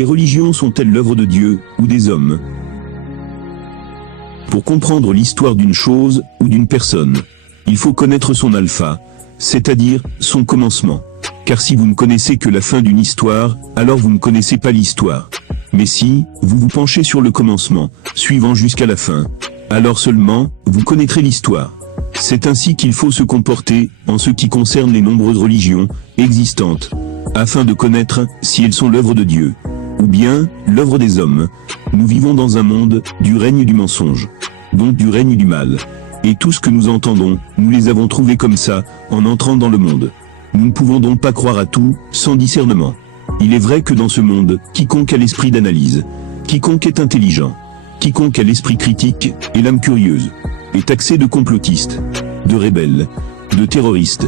Les religions sont-elles l'œuvre de Dieu ou des hommes? Pour comprendre l'histoire d'une chose ou d'une personne, il faut connaître son alpha, c'est-à-dire son commencement. Car si vous ne connaissez que la fin d'une histoire, alors vous ne connaissez pas l'histoire. Mais si vous vous penchez sur le commencement, suivant jusqu'à la fin, alors seulement vous connaîtrez l'histoire. C'est ainsi qu'il faut se comporter en ce qui concerne les nombreuses religions existantes, afin de connaître si elles sont l'œuvre de Dieu, ou bien l'œuvre des hommes. Nous vivons dans un monde du règne du mensonge, donc du règne du mal. Et tout ce que nous entendons, nous les avons trouvés comme ça, en entrant dans le monde. Nous ne pouvons donc pas croire à tout, sans discernement. Il est vrai que dans ce monde, quiconque a l'esprit d'analyse, quiconque est intelligent, quiconque a l'esprit critique et l'âme curieuse, est taxé de complotiste, de rebelle, de terroriste,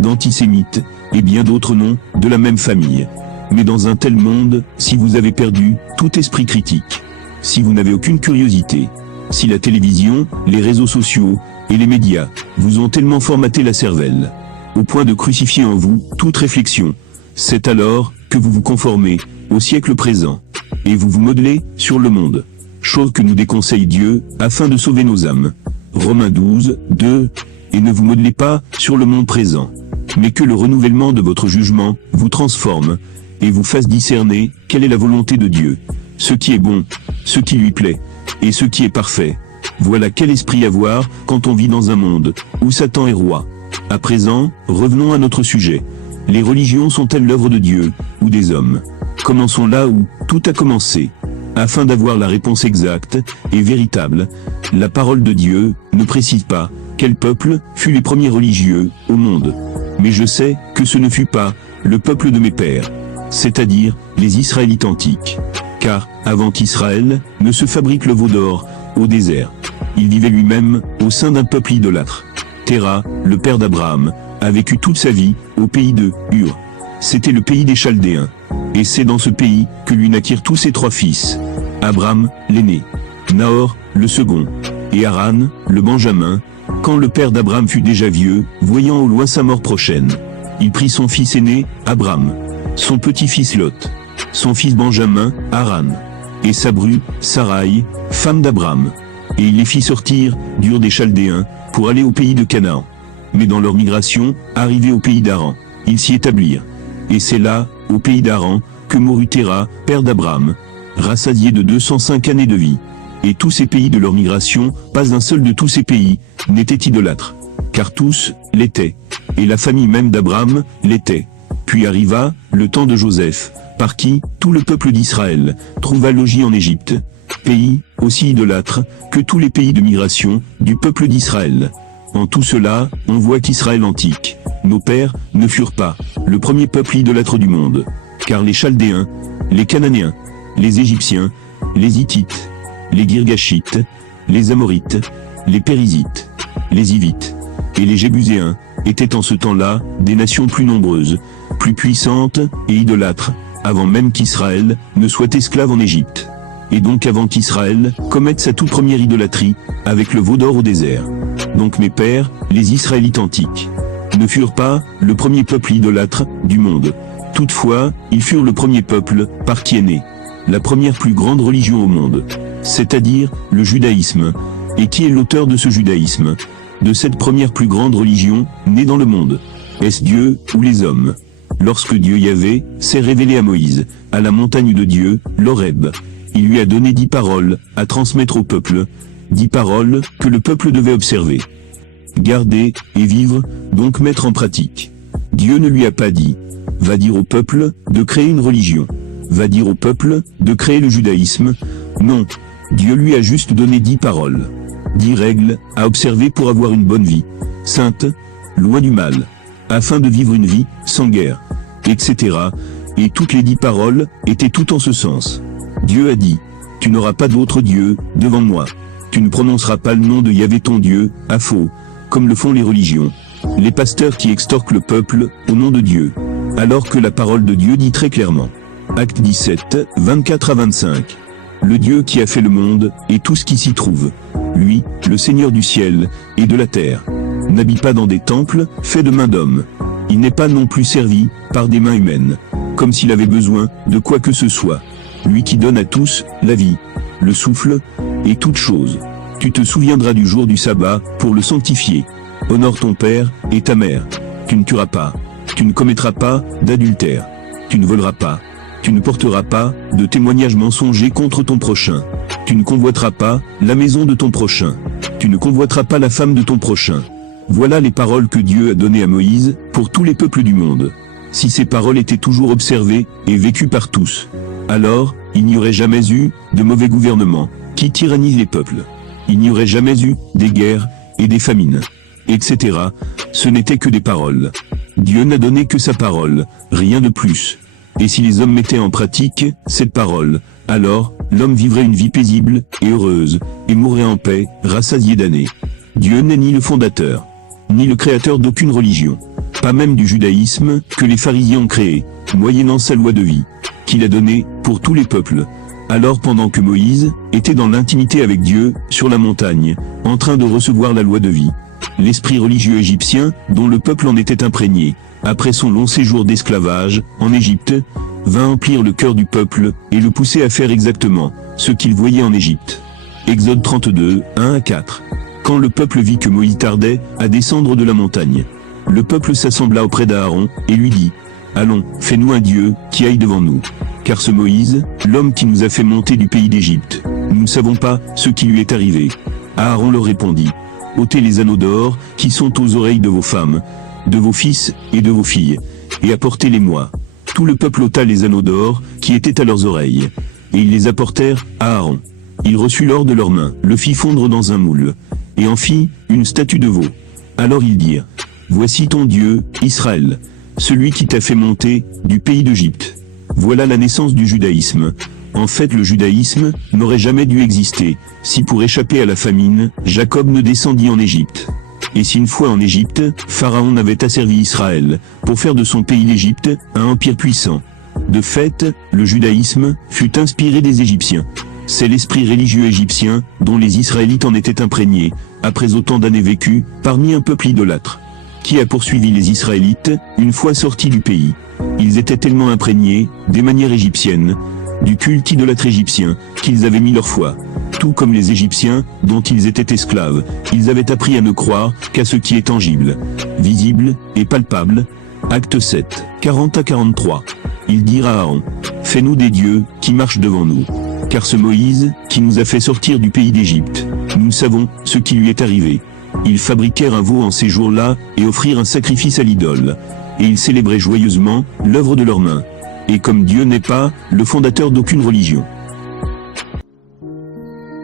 d'antisémite, et bien d'autres noms, de la même famille. Mais dans un tel monde, si vous avez perdu tout esprit critique, si vous n'avez aucune curiosité, si la télévision, les réseaux sociaux et les médias vous ont tellement formaté la cervelle, au point de crucifier en vous toute réflexion, c'est alors que vous vous conformez au siècle présent, et vous vous modelez sur le monde, chose que nous déconseille Dieu, afin de sauver nos âmes. Romains 12, 2, et ne vous modelez pas sur le monde présent, mais que le renouvellement de votre jugement vous transforme, et vous fasse discerner quelle est la volonté de Dieu, ce qui est bon, ce qui lui plaît, et ce qui est parfait. Voilà quel esprit avoir quand on vit dans un monde où Satan est roi. À présent, revenons à notre sujet. Les religions sont-elles l'œuvre de Dieu ou des hommes? Commençons là où tout a commencé. Afin d'avoir la réponse exacte et véritable, la parole de Dieu ne précise pas quel peuple fut les premiers religieux au monde. Mais je sais que ce ne fut pas le peuple de mes pères, c'est-à-dire les Israélites antiques. Car, avant qu'Israël ne se fabrique le veau d'or au désert, il vivait lui-même au sein d'un peuple idolâtre. Téra, le père d'Abraham, a vécu toute sa vie au pays de Ur. C'était le pays des Chaldéens. Et c'est dans ce pays que lui naquirent tous ses trois fils. Abraham, l'aîné, Nahor, le second, et Haran, le benjamin. Quand le père d'Abraham fut déjà vieux, voyant au loin sa mort prochaine, il prit son fils aîné, Abraham, son petit-fils Lot, son fils Benjamin, Haran, et sa bru, Sarai, femme d'Abraham, et il les fit sortir d'Ur des Chaldéens pour aller au pays de Canaan. Mais dans leur migration, arrivés au pays d'Haran, ils s'y établirent. Et c'est là, au pays d'Haran, que mourut Téra, père d'Abraham, rassasié de 205 années de vie. Et tous ces pays de leur migration, pas un seul de tous ces pays, n'était idolâtre, car tous l'étaient, et la famille même d'Abraham l'était. Puis arriva le temps de Joseph, par qui tout le peuple d'Israël trouva logis en Égypte, pays aussi idolâtre que tous les pays de migration du peuple d'Israël. En tout cela, on voit qu'Israël antique, nos pères, ne furent pas le premier peuple idolâtre du monde, car les Chaldéens, les Cananéens, les Égyptiens, les Hittites, les Girgashites, les Amorites, les Périzites, les Hivites et les Jébuséens étaient en ce temps-là des nations plus nombreuses, plus puissantes et idolâtres, avant même qu'Israël ne soit esclave en Égypte. Et donc avant qu'Israël commette sa toute première idolâtrie, avec le veau d'or au désert. Donc mes pères, les Israélites antiques, ne furent pas le premier peuple idolâtre du monde. Toutefois, ils furent le premier peuple par qui est née la première plus grande religion au monde, c'est-à-dire le judaïsme. Et qui est l'auteur de ce judaïsme, de cette première plus grande religion née dans le monde? Est-ce Dieu ou les hommes? Lorsque Dieu Yahvé s'est révélé à Moïse, à la montagne de Dieu, l'Horeb, il lui a donné 10 paroles à transmettre au peuple, 10 paroles que le peuple devait observer, garder et vivre, donc mettre en pratique. Dieu ne lui a pas dit « Va dire au peuple de créer une religion, va dire au peuple de créer le judaïsme ». Non, Dieu lui a juste donné 10 paroles, 10 règles à observer pour avoir une bonne vie, sainte, loin du mal, afin de vivre une vie sans guerre, etc. Et toutes les 10 paroles étaient toutes en ce sens. Dieu a dit « Tu n'auras pas d'autre Dieu devant moi. Tu ne prononceras pas le nom de Yahvé ton Dieu à faux, comme le font les religions, les pasteurs qui extorquent le peuple au nom de Dieu. » Alors que la parole de Dieu dit très clairement. Acte 17, 24 à 25. Le Dieu qui a fait le monde et tout ce qui s'y trouve, lui, le Seigneur du ciel et de la terre, n'habite pas dans des temples faits de mains d'hommes. Il n'est pas non plus servi par des mains humaines, comme s'il avait besoin de quoi que ce soit. lui qui donne à tous la vie, le souffle, et toute chose. Tu te souviendras du jour du sabbat, pour le sanctifier. Honore ton père et ta mère. Tu ne tueras pas. Tu ne commettras pas d'adultère. Tu ne voleras pas. Tu ne porteras pas de témoignage mensonger contre ton prochain. Tu ne convoiteras pas la maison de ton prochain. Tu ne convoiteras pas la femme de ton prochain. Voilà les paroles que Dieu a données à Moïse, pour tous les peuples du monde. Si ces paroles étaient toujours observées et vécues par tous, alors, il n'y aurait jamais eu de mauvais gouvernement qui tyrannise les peuples. Il n'y aurait jamais eu des guerres et des famines, etc. Ce n'était que des paroles. Dieu n'a donné que sa parole, rien de plus. Et si les hommes mettaient en pratique cette parole, alors, l'homme vivrait une vie paisible et heureuse, et mourrait en paix, rassasié d'années. Dieu n'est ni le fondateur, ni le créateur d'aucune religion, pas même du judaïsme que les pharisiens ont créé, moyennant sa loi de vie, qu'il a donnée pour tous les peuples. Alors pendant que Moïse était dans l'intimité avec Dieu, sur la montagne, en train de recevoir la loi de vie, l'esprit religieux égyptien, dont le peuple en était imprégné, après son long séjour d'esclavage, en Égypte, vint emplir le cœur du peuple, et le pousser à faire exactement ce qu'il voyait en Égypte. Exode 32, 1-4. Quand le peuple vit que Moïse tardait à descendre de la montagne, le peuple s'assembla auprès d'Aaron, et lui dit, « Allons, fais-nous un Dieu, qui aille devant nous. Car ce Moïse, l'homme qui nous a fait monter du pays d'Égypte, nous ne savons pas ce qui lui est arrivé. » Aaron leur répondit, « Ôtez les anneaux d'or, qui sont aux oreilles de vos femmes, de vos fils et de vos filles, et apportez-les-moi. » Tout le peuple ôta les anneaux d'or, qui étaient à leurs oreilles, et ils les apportèrent à Aaron. Il reçut l'or de leurs mains, le fit fondre dans un moule, et en fit une statue de veau. Alors ils dirent, « Voici ton Dieu, Israël, celui qui t'a fait monter du pays d'Égypte. » Voilà la naissance du judaïsme. En fait, le judaïsme n'aurait jamais dû exister, si pour échapper à la famine, Jacob ne descendit en Égypte. Et si une fois en Égypte, Pharaon n'avait asservi Israël, pour faire de son pays l'Égypte, un empire puissant. De fait, le judaïsme fut inspiré des Égyptiens. C'est l'esprit religieux égyptien, dont les Israélites en étaient imprégnés, après autant d'années vécues, parmi un peuple idolâtre, qui a poursuivi les Israélites, une fois sortis du pays. Ils étaient tellement imprégnés, des manières égyptiennes, du culte idolâtre égyptien, qu'ils avaient mis leur foi. Tout comme les Égyptiens, dont ils étaient esclaves, ils avaient appris à ne croire qu'à ce qui est tangible, visible et palpable. Acte 7, 40-43. Ils dirent à Aaron, « Fais-nous des dieux qui marchent devant nous. Car ce Moïse, qui nous a fait sortir du pays d'Égypte, nous savons ce qui lui est arrivé. » Ils fabriquèrent un veau en ces jours-là, et offrirent un sacrifice à l'idole. Et ils célébraient joyeusement l'œuvre de leurs mains. Et comme Dieu n'est pas le fondateur d'aucune religion,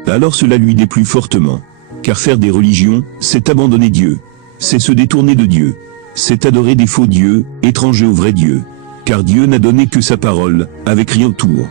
alors cela lui déplut fortement. Car faire des religions, c'est abandonner Dieu. C'est se détourner de Dieu. C'est adorer des faux dieux, étrangers au vrai Dieu. Car Dieu n'a donné que sa parole, avec rien autour.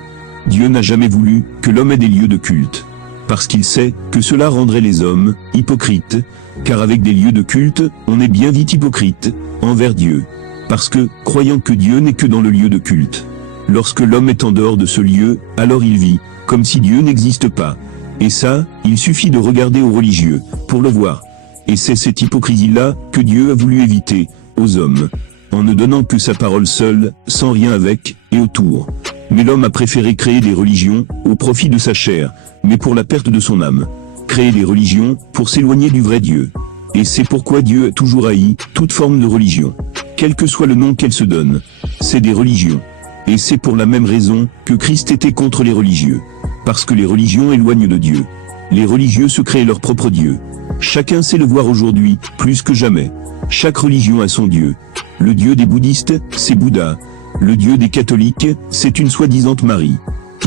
Dieu n'a jamais voulu que l'homme ait des lieux de culte. Parce qu'il sait que cela rendrait les hommes hypocrites. Car avec des lieux de culte, on est bien vite hypocrite envers Dieu. Parce que, croyant que Dieu n'est que dans le lieu de culte. Lorsque l'homme est en dehors de ce lieu, alors il vit comme si Dieu n'existe pas. Et ça, il suffit de regarder aux religieux, pour le voir. Et c'est cette hypocrisie-là que Dieu a voulu éviter, aux hommes, en ne donnant que sa parole seule, sans rien avec, et autour. Mais l'homme a préféré créer des religions, au profit de sa chair, mais pour la perte de son âme. Créer des religions, pour s'éloigner du vrai Dieu. Et c'est pourquoi Dieu a toujours haï toute forme de religion. Quel que soit le nom qu'elle se donne. C'est des religions. Et c'est pour la même raison que Christ était contre les religieux. Parce que les religions éloignent de Dieu. Les religieux se créent leur propre Dieu. Chacun sait le voir aujourd'hui, plus que jamais. Chaque religion a son Dieu. Le Dieu des bouddhistes, c'est Bouddha. Le Dieu des catholiques, c'est une soi-disante Marie.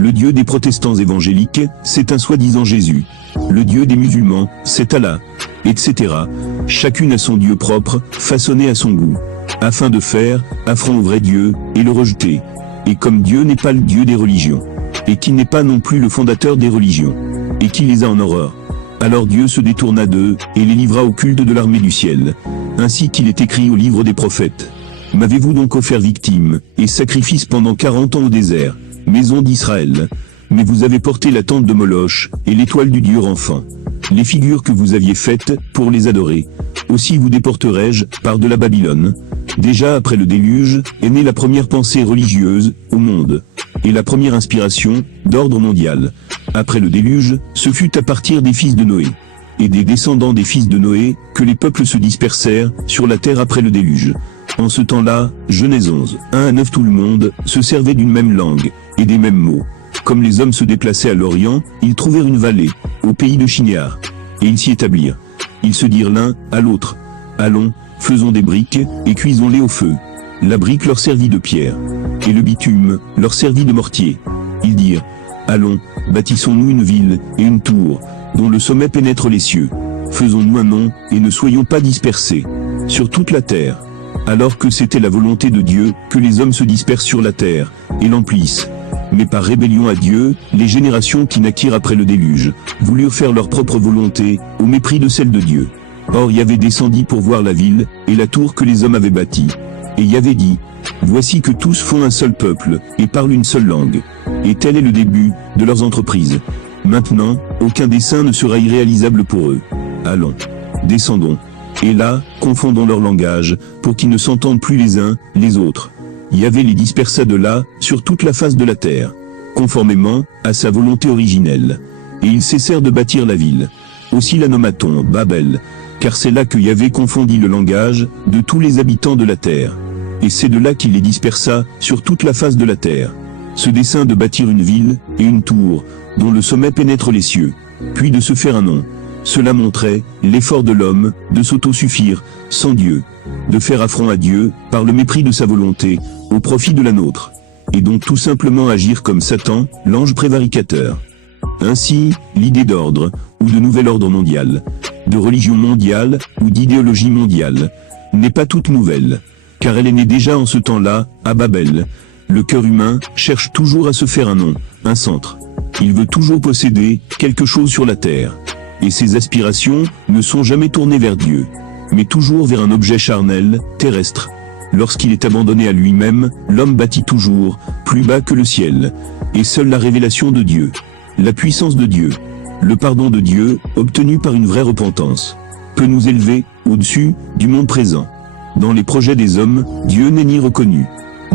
Le Dieu des protestants évangéliques, c'est un soi-disant Jésus. Le Dieu des musulmans, c'est Allah, etc. Chacune a son Dieu propre, façonné à son goût, afin de faire affront au vrai Dieu, et le rejeter. Et comme Dieu n'est pas le Dieu des religions, et qui n'est pas non plus le fondateur des religions, et qui les a en horreur, alors Dieu se détourna d'eux, et les livra au culte de l'armée du ciel, ainsi qu'il est écrit au livre des prophètes. M'avez-vous donc offert victime, et sacrifice pendant 40 ans au désert, maison d'Israël? Mais vous avez porté la tente de Moloch, et l'étoile du dieu enfant, les figures que vous aviez faites, pour les adorer. Aussi vous déporterai-je, par de la Babylone. Déjà après le déluge, est née la première pensée religieuse, au monde. et la première inspiration, d'ordre mondial. Après le déluge, ce fut à partir des fils de Noé, et des descendants des fils de Noé, que les peuples se dispersèrent sur la terre après le déluge. En ce temps-là, Genèse 11, 1 à 9, tout le monde se servait d'une même langue, et des mêmes mots. Comme les hommes se déplaçaient à l'Orient, ils trouvèrent une vallée, au pays de Shinéar, et ils s'y établirent. Ils se dirent l'un à l'autre, allons, faisons des briques, et cuisons-les au feu. La brique leur servit de pierre, et le bitume leur servit de mortier. Ils dirent, allons, bâtissons-nous une ville et une tour, dont le sommet pénètre les cieux. Faisons-nous un nom, et ne soyons pas dispersés sur toute la terre. Alors que c'était la volonté de Dieu que les hommes se dispersent sur la terre, et l'emplissent. Mais par rébellion à Dieu, les générations qui naquirent après le déluge, voulurent faire leur propre volonté, au mépris de celle de Dieu. Or Yahvé descendit pour voir la ville, et la tour que les hommes avaient bâtie. Et Yahvé dit, voici que tous font un seul peuple, et parlent une seule langue. Et tel est le début de leurs entreprises. Maintenant, aucun dessein ne sera irréalisable pour eux. Allons, descendons. Et là, confondons leur langage, pour qu'ils ne s'entendent plus les uns, les autres. Yahvé les dispersa de là, sur toute la face de la terre, conformément à sa volonté originelle. Et ils cessèrent de bâtir la ville. Aussi la nomma-t-on Babel, car c'est là que Yahvé confondit le langage de tous les habitants de la terre. Et c'est de là qu'il les dispersa sur toute la face de la terre. Ce dessein de bâtir une ville et une tour, dont le sommet pénètre les cieux, puis de se faire un nom. Cela montrait l'effort de l'homme de s'autosuffire, sans Dieu, de faire affront à Dieu, par le mépris de sa volonté, au profit de la nôtre, et donc tout simplement agir comme Satan, l'ange prévaricateur. Ainsi, l'idée d'ordre, ou de nouvel ordre mondial, de religion mondiale, ou d'idéologie mondiale, n'est pas toute nouvelle, car elle est née déjà en ce temps-là, à Babel. Le cœur humain cherche toujours à se faire un nom, un centre. Il veut toujours posséder quelque chose sur la terre. Et ses aspirations ne sont jamais tournées vers Dieu, mais toujours vers un objet charnel, terrestre. Lorsqu'il est abandonné à lui-même, l'homme bâtit toujours, plus bas que le ciel. Et seule la révélation de Dieu, la puissance de Dieu, le pardon de Dieu, obtenu par une vraie repentance, peut nous élever au-dessus du monde présent. Dans les projets des hommes, Dieu n'est ni reconnu,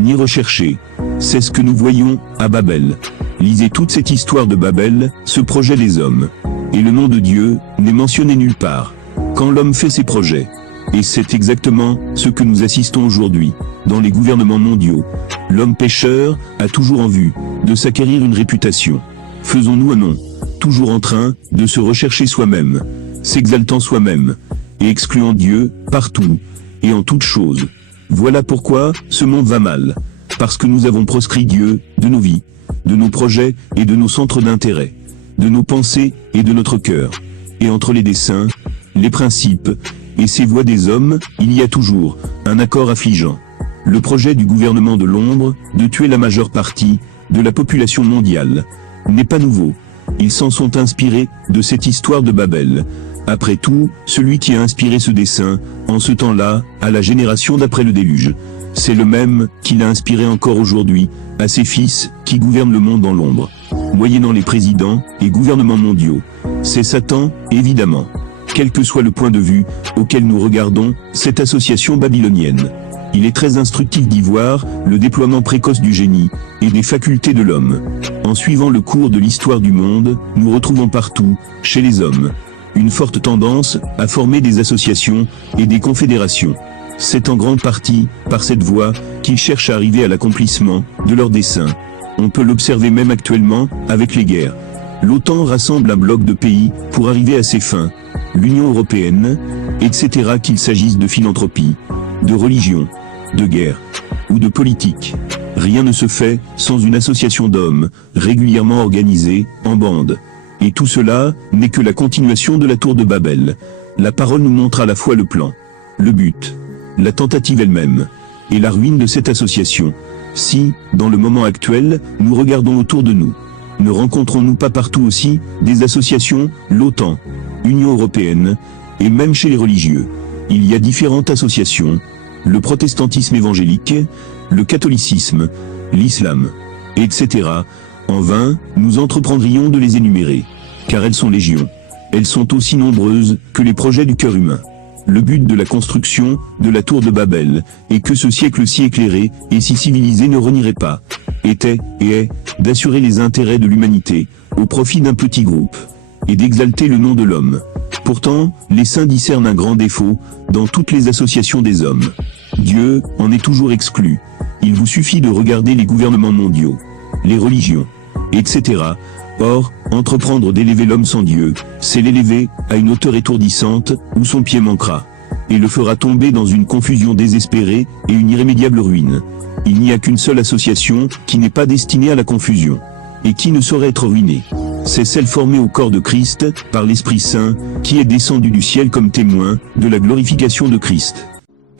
ni recherché. C'est ce que nous voyons à Babel. Lisez toute cette histoire de Babel, ce projet des hommes. Et le nom de Dieu n'est mentionné nulle part, quand l'homme fait ses projets. Et c'est exactement ce que nous assistons aujourd'hui, dans les gouvernements mondiaux. L'homme pécheur a toujours en vue de s'acquérir une réputation. Faisons-nous un nom, toujours en train de se rechercher soi-même, s'exaltant soi-même, et excluant Dieu partout, et en toutes choses. Voilà pourquoi ce monde va mal, parce que nous avons proscrit Dieu de nos vies, de nos projets et de nos centres d'intérêt, de nos pensées et de notre cœur. Et entre les desseins, les principes et ces voies des hommes, il y a toujours un accord affligeant. Le projet du gouvernement de l'ombre de tuer la majeure partie de la population mondiale n'est pas nouveau. Ils s'en sont inspirés de cette histoire de Babel. Après tout, celui qui a inspiré ce dessein, en ce temps-là, à la génération d'après le déluge, c'est le même qui l'a inspiré encore aujourd'hui, à ses fils qui gouvernent le monde dans l'ombre, moyennant les présidents et gouvernements mondiaux. C'est Satan, évidemment. Quel que soit le point de vue auquel nous regardons cette association babylonienne. Il est très instructif d'y voir le déploiement précoce du génie et des facultés de l'homme. En suivant le cours de l'histoire du monde, nous retrouvons partout, chez les hommes, une forte tendance à former des associations et des confédérations. C'est en grande partie par cette voie qu'ils cherchent à arriver à l'accomplissement de leurs desseins. On peut l'observer même actuellement avec les guerres. L'OTAN rassemble un bloc de pays pour arriver à ses fins. L'Union européenne, etc. Qu'il s'agisse de philanthropie, de religion, de guerre ou de politique. Rien ne se fait sans une association d'hommes, régulièrement organisée, en bande. Et tout cela n'est que la continuation de la tour de Babel. La parole nous montre à la fois le plan, le but, la tentative elle-même, et la ruine de cette association. Si, dans le moment actuel, nous regardons autour de nous, ne rencontrons-nous pas partout aussi des associations, l'OTAN, Union européenne, et même chez les religieux, il y a différentes associations, le protestantisme évangélique, le catholicisme, l'islam, etc. En vain, nous entreprendrions de les énumérer, car elles sont légion. Elles sont aussi nombreuses que les projets du cœur humain. Le but de la construction de la tour de Babel est que ce siècle si éclairé et si civilisé ne renierait pas était, et est, d'assurer les intérêts de l'humanité, au profit d'un petit groupe, et d'exalter le nom de l'homme. Pourtant, les saints discernent un grand défaut, dans toutes les associations des hommes. Dieu en est toujours exclu. Il vous suffit de regarder les gouvernements mondiaux, les religions, etc. Or, entreprendre d'élever l'homme sans Dieu, c'est l'élever à une hauteur étourdissante, où son pied manquera, et le fera tomber dans une confusion désespérée et une irrémédiable ruine. Il n'y a qu'une seule association qui n'est pas destinée à la confusion, et qui ne saurait être ruinée. C'est celle formée au corps de Christ, par l'Esprit Saint, qui est descendu du ciel comme témoin de la glorification de Christ,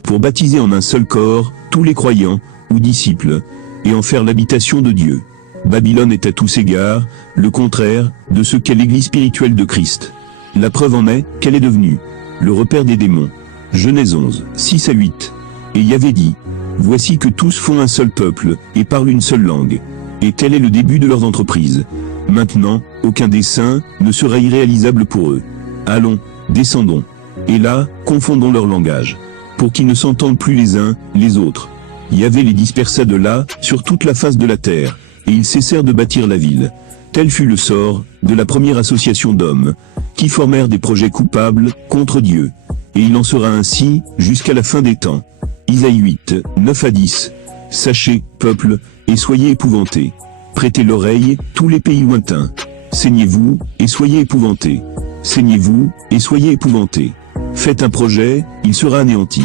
pour baptiser en un seul corps tous les croyants ou disciples, et en faire l'habitation de Dieu. Babylone est à tous égards le contraire de ce qu'est l'Église spirituelle de Christ. La preuve en est qu'elle est devenue le repère des démons. Genèse 11, 6 à 8. Et Yahvé dit, « Voici que tous font un seul peuple, et parlent une seule langue. Et tel est le début de leurs entreprises. Maintenant, aucun dessein ne sera irréalisable pour eux. Allons, descendons. Et là, confondons leur langage, pour qu'ils ne s'entendent plus les uns, les autres. » Yahvé les dispersa de là, sur toute la face de la terre, et ils cessèrent de bâtir la ville. Tel fut le sort de la première association d'hommes, qui formèrent des projets coupables contre Dieu. Et il en sera ainsi jusqu'à la fin des temps. Isaïe 8, 9 à 10. Sachez, peuple, et soyez épouvantés. Prêtez l'oreille, tous les pays lointains. Saignez-vous, et soyez épouvantés. Saignez-vous, et soyez épouvantés. Faites un projet, il sera anéanti.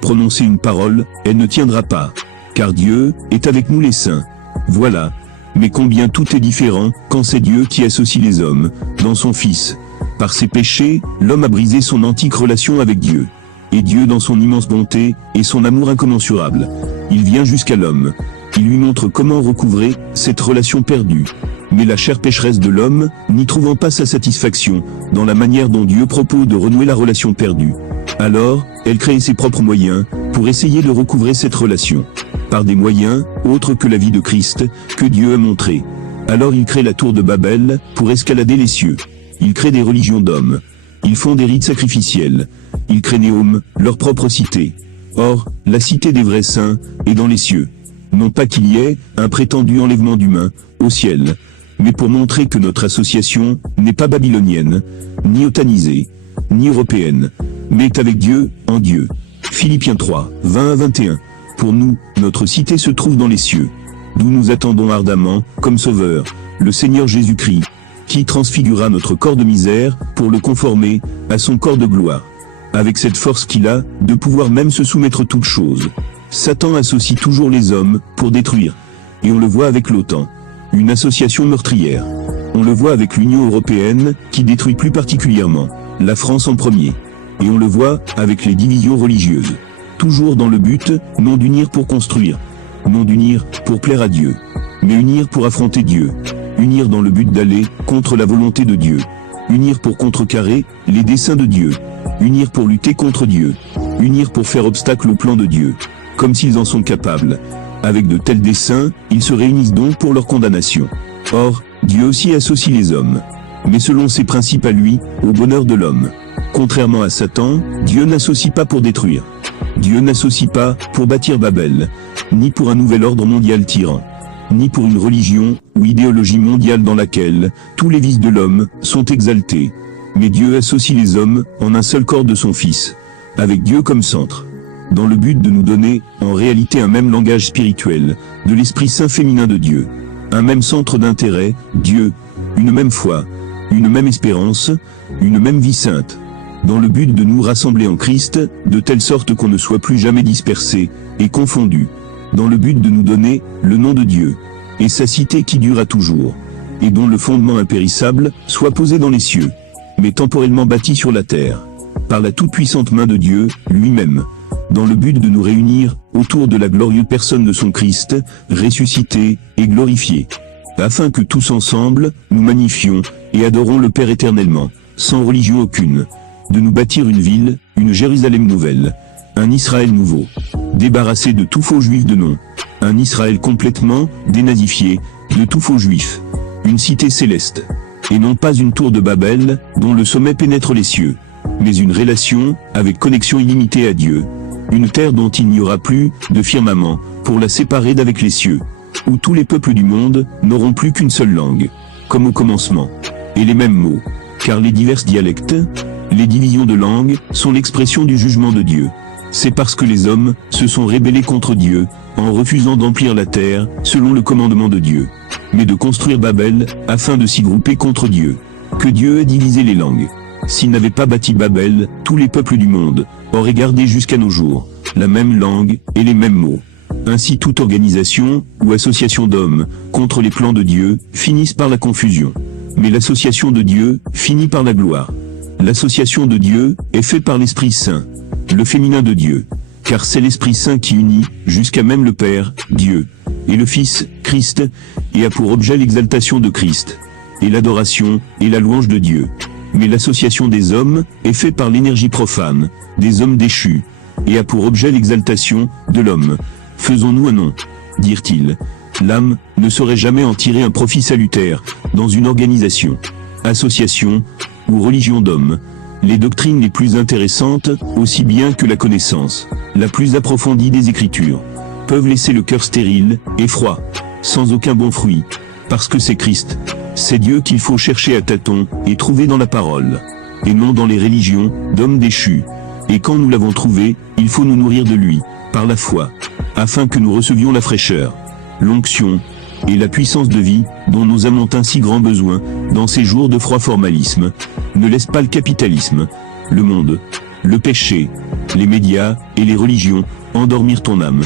Prononcez une parole, elle ne tiendra pas. Car Dieu est avec nous les saints. Voilà. Mais combien tout est différent, quand c'est Dieu qui associe les hommes, dans son Fils. Par ses péchés, l'homme a brisé son antique relation avec Dieu. Et Dieu, dans son immense bonté, et son amour incommensurable, il vient jusqu'à l'homme. Il lui montre comment recouvrer cette relation perdue. Mais la chair pécheresse de l'homme, n'y trouvant pas sa satisfaction, dans la manière dont Dieu propose de renouer la relation perdue. Alors, elle crée ses propres moyens, pour essayer de recouvrer cette relation. Par des moyens, autres que la vie de Christ, que Dieu a montré. Alors il crée la tour de Babel, pour escalader les cieux. Il crée des religions d'hommes. Ils font des rites sacrificiels. Ils créent Néom, leur propre cité. Or, la cité des vrais saints, est dans les cieux. Non pas qu'il y ait un prétendu enlèvement d'humains, au ciel, mais pour montrer que notre association n'est pas babylonienne, ni otanisée, ni européenne, mais est avec Dieu, en Dieu. Philippiens 3, 20 à 21. Pour nous, notre cité se trouve dans les cieux, d'où nous attendons ardemment, comme sauveur, le Seigneur Jésus-Christ, qui transfigura notre corps de misère, pour le conformer à son corps de gloire. Avec cette force qu'il a, de pouvoir même se soumettre toutes choses. Satan associe toujours les hommes, pour détruire. Et on le voit avec l'OTAN, une association meurtrière. On le voit avec l'Union européenne, qui détruit plus particulièrement la France en premier. Et on le voit avec les divisions religieuses. Toujours dans le but, non d'unir pour construire, non d'unir pour plaire à Dieu, mais unir pour affronter Dieu, unir dans le but d'aller contre la volonté de Dieu, unir pour contrecarrer les desseins de Dieu, unir pour lutter contre Dieu, unir pour faire obstacle au plan de Dieu, comme s'ils en sont capables. Avec de tels desseins, ils se réunissent donc pour leur condamnation. Or, Dieu aussi associe les hommes, mais selon ses principes à lui, au bonheur de l'homme. Contrairement à Satan, Dieu n'associe pas pour détruire. Dieu n'associe pas pour bâtir Babel, ni pour un nouvel ordre mondial tyran, ni pour une religion ou idéologie mondiale dans laquelle tous les vices de l'homme sont exaltés. Mais Dieu associe les hommes en un seul corps de son Fils, avec Dieu comme centre, dans le but de nous donner, en réalité un même langage spirituel, de l'Esprit Saint féminin de Dieu, un même centre d'intérêt, Dieu, une même foi, une même espérance, une même vie sainte, dans le but de nous rassembler en Christ, de telle sorte qu'on ne soit plus jamais dispersé et confondu, dans le but de nous donner le nom de Dieu, et sa cité qui durera toujours, et dont le fondement impérissable soit posé dans les cieux, mais temporellement bâti sur la terre, par la toute-puissante main de Dieu, lui-même, dans le but de nous réunir autour de la glorieuse personne de son Christ, ressuscité et glorifié, afin que tous ensemble, nous magnifions et adorons le Père éternellement, sans religion aucune, de nous bâtir une ville, une Jérusalem nouvelle, un Israël nouveau, débarrassé de tout faux juif de nom, un Israël complètement dénazifié de tout faux juif, une cité céleste, et non pas une tour de Babel, dont le sommet pénètre les cieux, mais une relation avec connexion illimitée à Dieu, une terre dont il n'y aura plus de firmament, pour la séparer d'avec les cieux, où tous les peuples du monde n'auront plus qu'une seule langue, comme au commencement, et les mêmes mots, car les divers dialectes, les divisions de langue, sont l'expression du jugement de Dieu. C'est parce que les hommes se sont rébellés contre Dieu, en refusant d'emplir la terre, selon le commandement de Dieu, mais de construire Babel, afin de s'y grouper contre Dieu, que Dieu a divisé les langues. S'il n'avait pas bâti Babel, tous les peuples du monde auraient gardé jusqu'à nos jours la même langue et les mêmes mots. Ainsi toute organisation ou association d'hommes contre les plans de Dieu finissent par la confusion. Mais l'association de Dieu finit par la gloire. L'association de Dieu est faite par l'Esprit Saint, le féminin de Dieu, car c'est l'Esprit Saint qui unit jusqu'à même le Père, Dieu, et le Fils, Christ, et a pour objet l'exaltation de Christ, et l'adoration et la louange de Dieu. Mais l'association des hommes est faite par l'énergie profane, des hommes déchus, et a pour objet l'exaltation de l'homme. Faisons-nous un nom, dirent-ils. L'âme ne saurait jamais en tirer un profit salutaire dans une organisation, association ou religion d'hommes. Les doctrines les plus intéressantes, aussi bien que la connaissance la plus approfondie des Écritures, peuvent laisser le cœur stérile et froid, sans aucun bon fruit, parce que c'est Christ, c'est Dieu qu'il faut chercher à tâtons et trouver dans la parole, et non dans les religions d'hommes déchus. Et quand nous l'avons trouvé, il faut nous nourrir de lui, par la foi, afin que nous recevions la fraîcheur, l'onction et la puissance de vie dont nos âmes ont un si grand besoin dans ces jours de froid formalisme. Ne laisse pas le capitalisme, le monde, le péché, les médias et les religions endormir ton âme.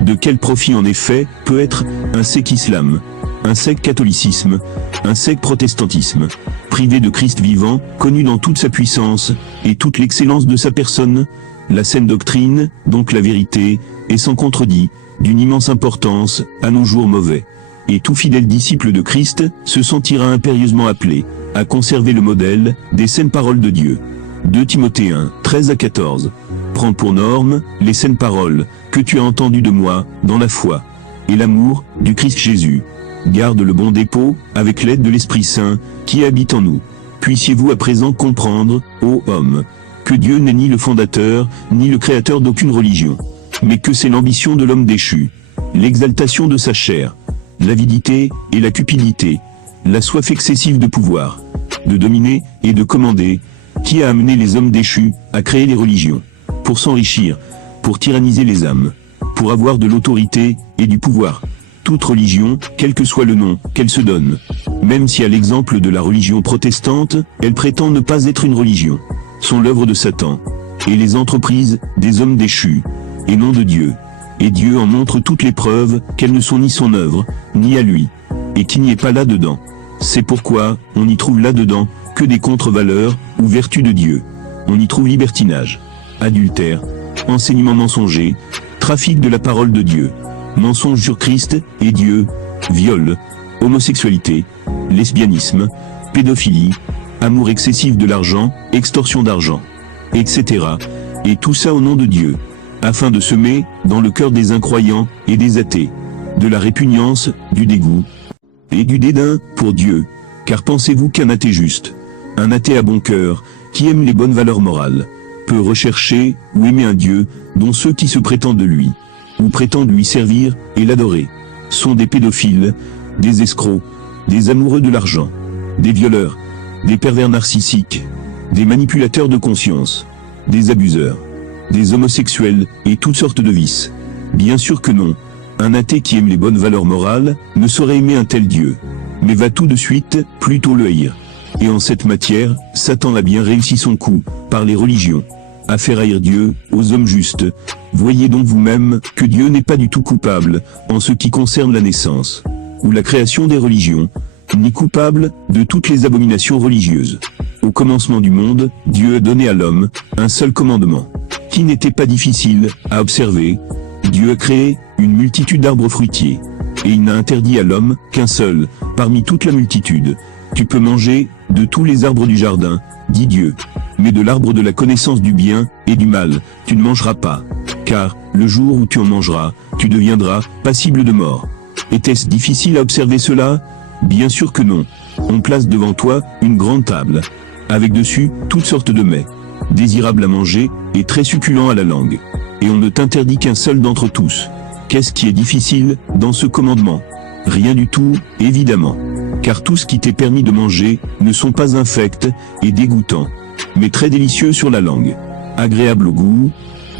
De quel profit en effet peut être un sec islam, un sec catholicisme, un sec protestantisme, privé de Christ vivant, connu dans toute sa puissance et toute l'excellence de sa personne? La saine doctrine, donc la vérité, est sans contredit, d'une immense importance, à nos jours mauvais. Et tout fidèle disciple de Christ se sentira impérieusement appelé à conserver le modèle des saines paroles de Dieu. 2 Timothée 1, 13-14. Prends pour norme les saines paroles que tu as entendues de moi dans la foi et l'amour du Christ Jésus. Garde le bon dépôt avec l'aide de l'Esprit Saint qui habite en nous. Puissiez-vous à présent comprendre, ô hommes, que Dieu n'est ni le fondateur ni le créateur d'aucune religion, mais que c'est l'ambition de l'homme déchu, l'exaltation de sa chair, l'avidité et la cupidité, la soif excessive de pouvoir, de dominer et de commander, qui a amené les hommes déchus à créer les religions, pour s'enrichir, pour tyranniser les âmes, pour avoir de l'autorité et du pouvoir. Toute religion, quel que soit le nom qu'elle se donne, même si à l'exemple de la religion protestante, elle prétend ne pas être une religion, sont l'œuvre de Satan, et les entreprises des hommes déchus, et non de Dieu. Et Dieu en montre toutes les preuves qu'elles ne sont ni son œuvre, ni à lui, et qu'il n'y est pas là-dedans. C'est pourquoi on n'y trouve là-dedans que des contre-valeurs ou vertus de Dieu. On y trouve libertinage, adultère, enseignement mensonger, trafic de la parole de Dieu, mensonge sur Christ et Dieu, viol, homosexualité, lesbianisme, pédophilie, amour excessif de l'argent, extorsion d'argent, etc. Et tout ça au nom de Dieu, afin de semer, dans le cœur des incroyants et des athées, de la répugnance, du dégoût et du dédain pour Dieu. Car pensez-vous qu'un athée juste, un athée à bon cœur, qui aime les bonnes valeurs morales, peut rechercher ou aimer un Dieu dont ceux qui se prétendent de lui, ou prétendent lui servir et l'adorer, sont des pédophiles, des escrocs, des amoureux de l'argent, des violeurs, des pervers narcissiques, des manipulateurs de conscience, des abuseurs, des homosexuels et toutes sortes de vices? Bien sûr que non. Un athée qui aime les bonnes valeurs morales ne saurait aimer un tel Dieu, mais va tout de suite plutôt le haïr. Et en cette matière, Satan a bien réussi son coup, par les religions, à faire haïr Dieu aux hommes justes. Voyez donc vous-même que Dieu n'est pas du tout coupable en ce qui concerne la naissance ou la création des religions, ni coupable de toutes les abominations religieuses. Au commencement du monde, Dieu a donné à l'homme un seul commandement, qui n'était pas difficile à observer. Dieu a créé une multitude d'arbres fruitiers, et il n'a interdit à l'homme qu'un seul, parmi toute la multitude. Tu peux manger de tous les arbres du jardin, dit Dieu, mais de l'arbre de la connaissance du bien et du mal, tu ne mangeras pas, car, le jour où tu en mangeras, tu deviendras passible de mort. Était-ce difficile à observer cela? Bien sûr que non. On place devant toi une grande table, avec dessus toutes sortes de mets, désirables à manger et très succulents à la langue. Et on ne t'interdit qu'un seul d'entre tous. Qu'est-ce qui est difficile dans ce commandement? Rien du tout, évidemment. Car tout ce qui t'est permis de manger ne sont pas infects et dégoûtants, mais très délicieux sur la langue, agréables au goût,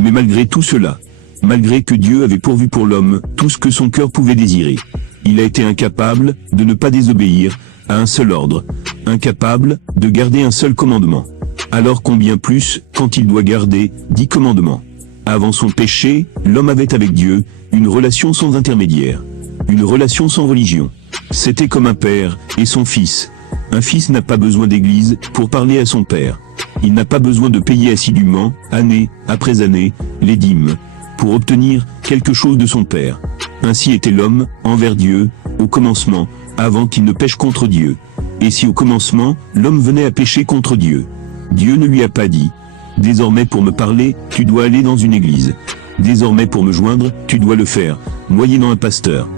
mais malgré tout cela, malgré que Dieu avait pourvu pour l'homme tout ce que son cœur pouvait désirer, il a été incapable de ne pas désobéir à un seul ordre, incapable de garder un seul commandement. Alors combien plus quand il doit garder 10 commandements. Avant son péché, l'homme avait avec Dieu une relation sans intermédiaire, une relation sans religion. C'était comme un père et son fils. Un fils n'a pas besoin d'église pour parler à son père. Il n'a pas besoin de payer assidûment, année après année, les dîmes, pour obtenir quelque chose de son père. Ainsi était l'homme envers Dieu, au commencement, avant qu'il ne pêche contre Dieu. Et si au commencement, l'homme venait à pécher contre Dieu, Dieu ne lui a pas dit « Désormais pour me parler, tu dois aller dans une église. Désormais pour me joindre, tu dois le faire, moyennant un pasteur.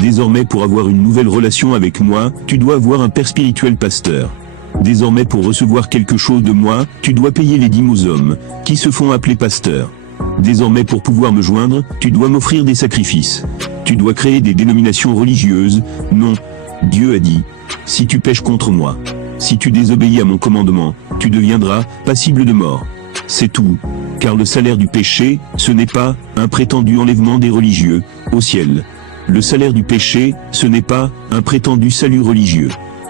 Désormais pour avoir une nouvelle relation avec moi, tu dois avoir un père spirituel pasteur. Désormais pour recevoir quelque chose de moi, tu dois payer les dîmes aux hommes, qui se font appeler pasteurs. Désormais pour pouvoir me joindre, tu dois m'offrir des sacrifices. Tu dois créer des dénominations religieuses. Non, Dieu a dit, si tu pèches contre moi, si tu désobéis à mon commandement, tu deviendras passible de mort. C'est tout, car le salaire du péché, ce n'est pas un prétendu enlèvement des religieux au ciel. Le salaire du péché, ce n'est pas un prétendu salut religieux.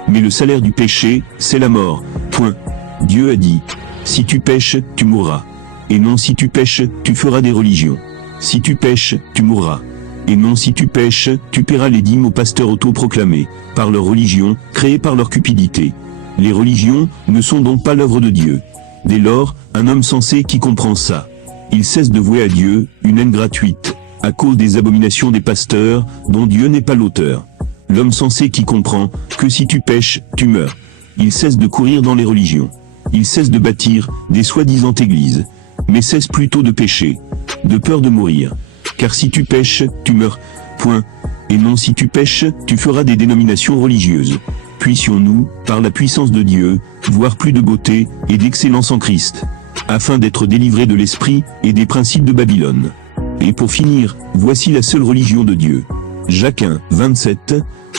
Mais le salaire du péché, c'est la mort. Point. Dieu a dit, si tu pèches, tu mourras. Et non si tu pèches, tu feras des religions. Si tu pèches, tu mourras. Et non si tu pèches, tu paieras les dîmes aux pasteurs autoproclamés, par leur religion, créée par leur cupidité. Les religions ne sont donc pas l'œuvre de Dieu. Dès lors, un homme sensé qui comprend ça, il cesse de vouer à Dieu une haine gratuite, à cause des abominations des pasteurs, dont Dieu n'est pas l'auteur. L'homme sensé qui comprend que si tu pèches, tu meurs. Il cesse de courir dans les religions. Il cesse de bâtir des soi-disant églises, mais cesse plutôt de pécher, de peur de mourir. Car si tu pèches, tu meurs. Point. Et non si tu pèches, tu feras des dénominations religieuses. Puissions-nous, par la puissance de Dieu, voir plus de beauté et d'excellence en Christ, afin d'être délivrés de l'esprit et des principes de Babylone. Et pour finir, voici la seule religion de Dieu. Jacques 1, 27,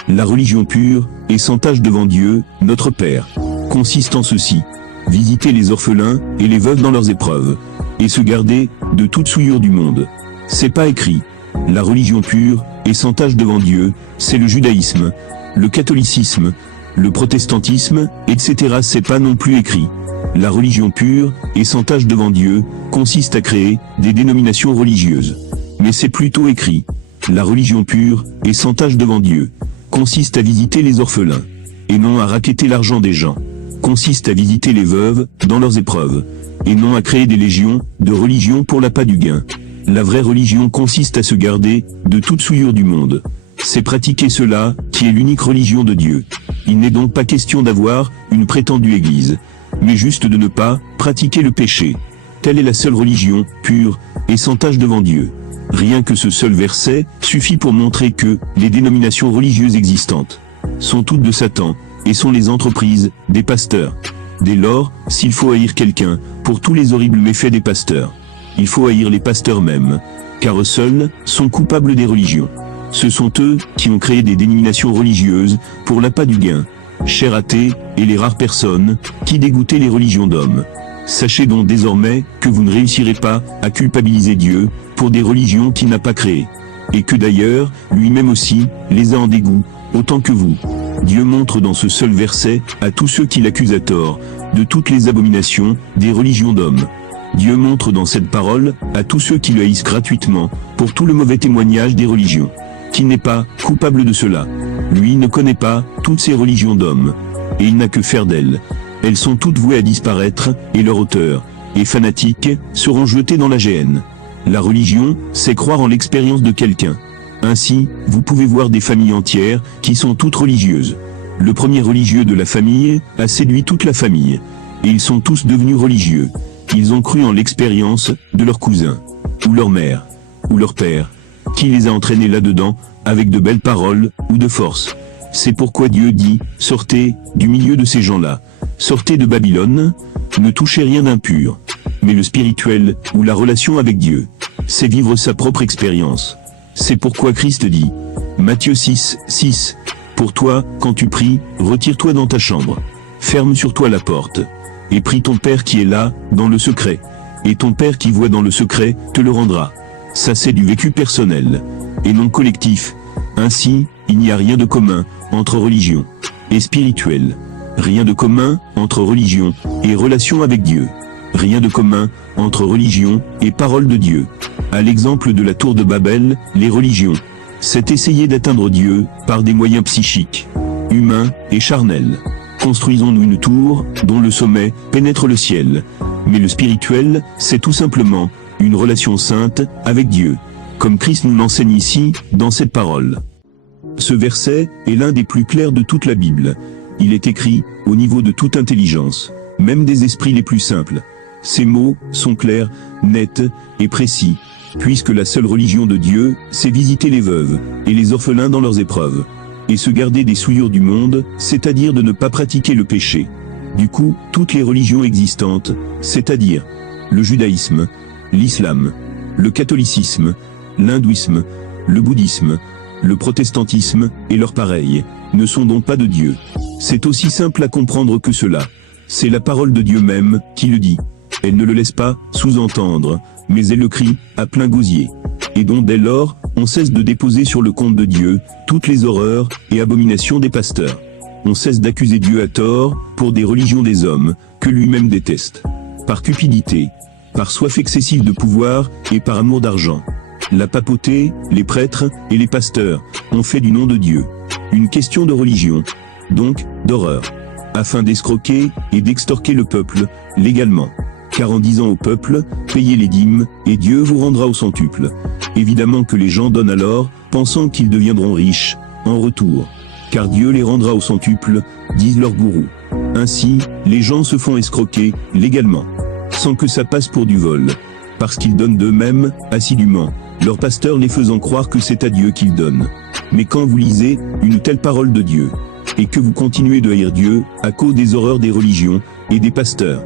la religion pure et sans tache devant Dieu, notre Père, consiste en ceci: visiter les orphelins et les veuves dans leurs épreuves, et se garder de toute souillure du monde. C'est pas écrit. La religion pure et sans tache devant Dieu, c'est le judaïsme, le catholicisme, le protestantisme, etc. C'est pas non plus écrit. La religion pure et sans tache devant Dieu consiste à créer des dénominations religieuses. Mais c'est plutôt écrit. La religion pure et sans tache devant Dieu consiste à visiter les orphelins, et non à racketter l'argent des gens. Consiste à visiter les veuves dans leurs épreuves, et non à créer des légions de religion pour l'appât du gain. La vraie religion consiste à se garder de toute souillure du monde. C'est pratiquer cela qui est l'unique religion de Dieu. Il n'est donc pas question d'avoir une prétendue église, mais juste de ne pas pratiquer le péché. Telle est la seule religion, pure et sans tache devant Dieu. Rien que ce seul verset suffit pour montrer que les dénominations religieuses existantes sont toutes de Satan et sont les entreprises des pasteurs. Dès lors, s'il faut haïr quelqu'un pour tous les horribles méfaits des pasteurs, il faut haïr les pasteurs même, car eux seuls sont coupables des religions. Ce sont eux qui ont créé des dénominations religieuses pour l'appât du gain, chers athées et les rares personnes qui dégoûtaient les religions d'hommes. Sachez donc désormais que vous ne réussirez pas à culpabiliser Dieu pour des religions qu'il n'a pas créées, et que d'ailleurs, lui-même aussi, les a en dégoût, autant que vous. Dieu montre dans ce seul verset à tous ceux qui l'accusent à tort de toutes les abominations des religions d'hommes. Dieu montre dans cette parole à tous ceux qui le haïssent gratuitement pour tout le mauvais témoignage des religions, qu'il n'est pas coupable de cela. Lui ne connaît pas toutes ces religions d'hommes, et il n'a que faire d'elles. Elles sont toutes vouées à disparaître, et leurs auteurs et fanatiques seront jetés dans la géhenne. La religion, c'est croire en l'expérience de quelqu'un. Ainsi, vous pouvez voir des familles entières qui sont toutes religieuses. Le premier religieux de la famille a séduit toute la famille, et ils sont tous devenus religieux. Ils ont cru en l'expérience de leur cousin, ou leur mère, ou leur père, qui les a entraînés là-dedans, avec de belles paroles, ou de force. C'est pourquoi Dieu dit, sortez du milieu de ces gens-là, sortez de Babylone, ne touchez rien d'impur. Mais le spirituel, ou la relation avec Dieu, c'est vivre sa propre expérience. C'est pourquoi Christ dit, Matthieu 6, 6. Pour toi, quand tu pries, retire-toi dans ta chambre. Ferme sur toi la porte. Et prie ton Père qui est là, dans le secret. Et ton Père qui voit dans le secret, te le rendra. Ça c'est du vécu personnel. Et non collectif. Ainsi, il n'y a rien de commun entre religion et spirituel. Rien de commun entre religion et relation avec Dieu. Rien de commun entre religion et parole de Dieu. À l'exemple de la tour de Babel, les religions, c'est essayer d'atteindre Dieu par des moyens psychiques, humains et charnels. Construisons-nous une tour dont le sommet pénètre le ciel. Mais le spirituel, c'est tout simplement une relation sainte avec Dieu, comme Christ nous l'enseigne ici, dans cette parole. Ce verset est l'un des plus clairs de toute la Bible. Il est écrit au niveau de toute intelligence, même des esprits les plus simples. Ces mots sont clairs, nets et précis, puisque la seule religion de Dieu, c'est visiter les veuves et les orphelins dans leurs épreuves, et se garder des souillures du monde, c'est-à-dire de ne pas pratiquer le péché. Du coup, toutes les religions existantes, c'est-à-dire le judaïsme, l'islam, le catholicisme, l'hindouisme, le bouddhisme, le protestantisme et leurs pareils, ne sont donc pas de Dieu. C'est aussi simple à comprendre que cela. C'est la parole de Dieu même qui le dit. Elle ne le laisse pas sous-entendre, mais elle le crie à plein gosier. Et donc dès lors, on cesse de déposer sur le compte de Dieu toutes les horreurs et abominations des pasteurs. On cesse d'accuser Dieu à tort pour des religions des hommes que lui-même déteste. Par cupidité, par soif excessive de pouvoir et par amour d'argent. La papauté, les prêtres et les pasteurs ont fait du nom de Dieu une question de religion, donc d'horreur, afin d'escroquer et d'extorquer le peuple légalement. Car en disant au peuple, payez les dîmes, et Dieu vous rendra au centuple. Évidemment que les gens donnent alors, pensant qu'ils deviendront riches, en retour. Car Dieu les rendra au centuple, disent leurs gourous. Ainsi, les gens se font escroquer, légalement. Sans que ça passe pour du vol. Parce qu'ils donnent d'eux-mêmes, assidûment, leurs pasteurs les faisant croire que c'est à Dieu qu'ils donnent. Mais quand vous lisez une telle parole de Dieu, et que vous continuez de haïr Dieu, à cause des horreurs des religions, et des pasteurs,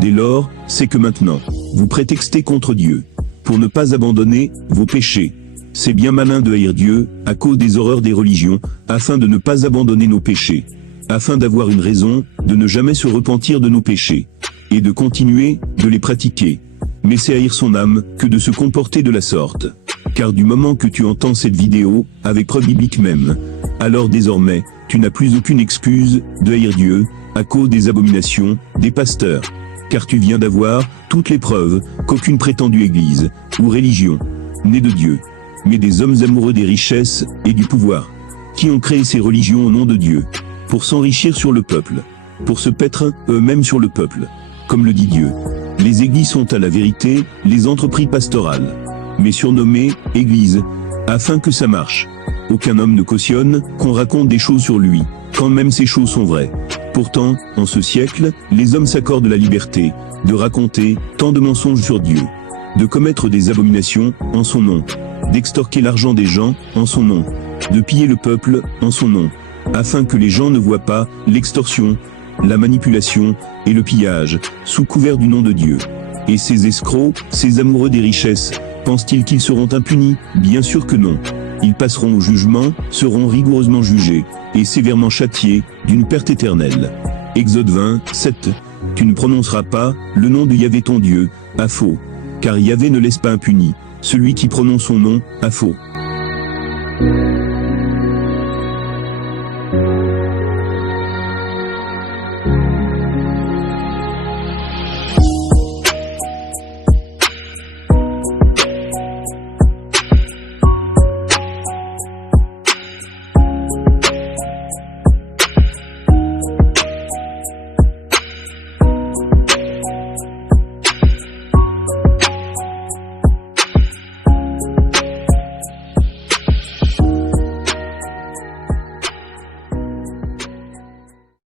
dès lors, c'est que maintenant, vous prétextez contre Dieu, pour ne pas abandonner vos péchés. C'est bien malin de haïr Dieu, à cause des horreurs des religions, afin de ne pas abandonner nos péchés, afin d'avoir une raison, de ne jamais se repentir de nos péchés, et de continuer, de les pratiquer. Mais c'est haïr son âme, que de se comporter de la sorte. Car du moment que tu entends cette vidéo, avec preuve biblique même, alors désormais, tu n'as plus aucune excuse de haïr Dieu, à cause des abominations, des pasteurs. Car tu viens d'avoir toutes les preuves qu'aucune prétendue église, ou religion, n'est de Dieu, mais des hommes amoureux des richesses et du pouvoir, qui ont créé ces religions au nom de Dieu, pour s'enrichir sur le peuple, pour se paître eux-mêmes sur le peuple. Comme le dit Dieu, les églises sont à la vérité les entreprises pastorales, mais surnommées églises, afin que ça marche. Aucun homme ne cautionne qu'on raconte des choses sur lui, quand même ces choses sont vraies. Pourtant, en ce siècle, les hommes s'accordent la liberté de raconter tant de mensonges sur Dieu, de commettre des abominations en son nom, d'extorquer l'argent des gens en son nom, de piller le peuple en son nom, afin que les gens ne voient pas l'extorsion, la manipulation et le pillage, sous couvert du nom de Dieu. Et ces escrocs, ces amoureux des richesses, pensent-ils qu'ils seront impunis? Bien sûr que non. Ils passeront au jugement, seront rigoureusement jugés, et sévèrement châtiés, d'une perte éternelle. Exode 20, 7. Tu ne prononceras pas le nom de Yahvé ton Dieu, à faux. Car Yahvé ne laisse pas impuni celui qui prononce son nom, à faux.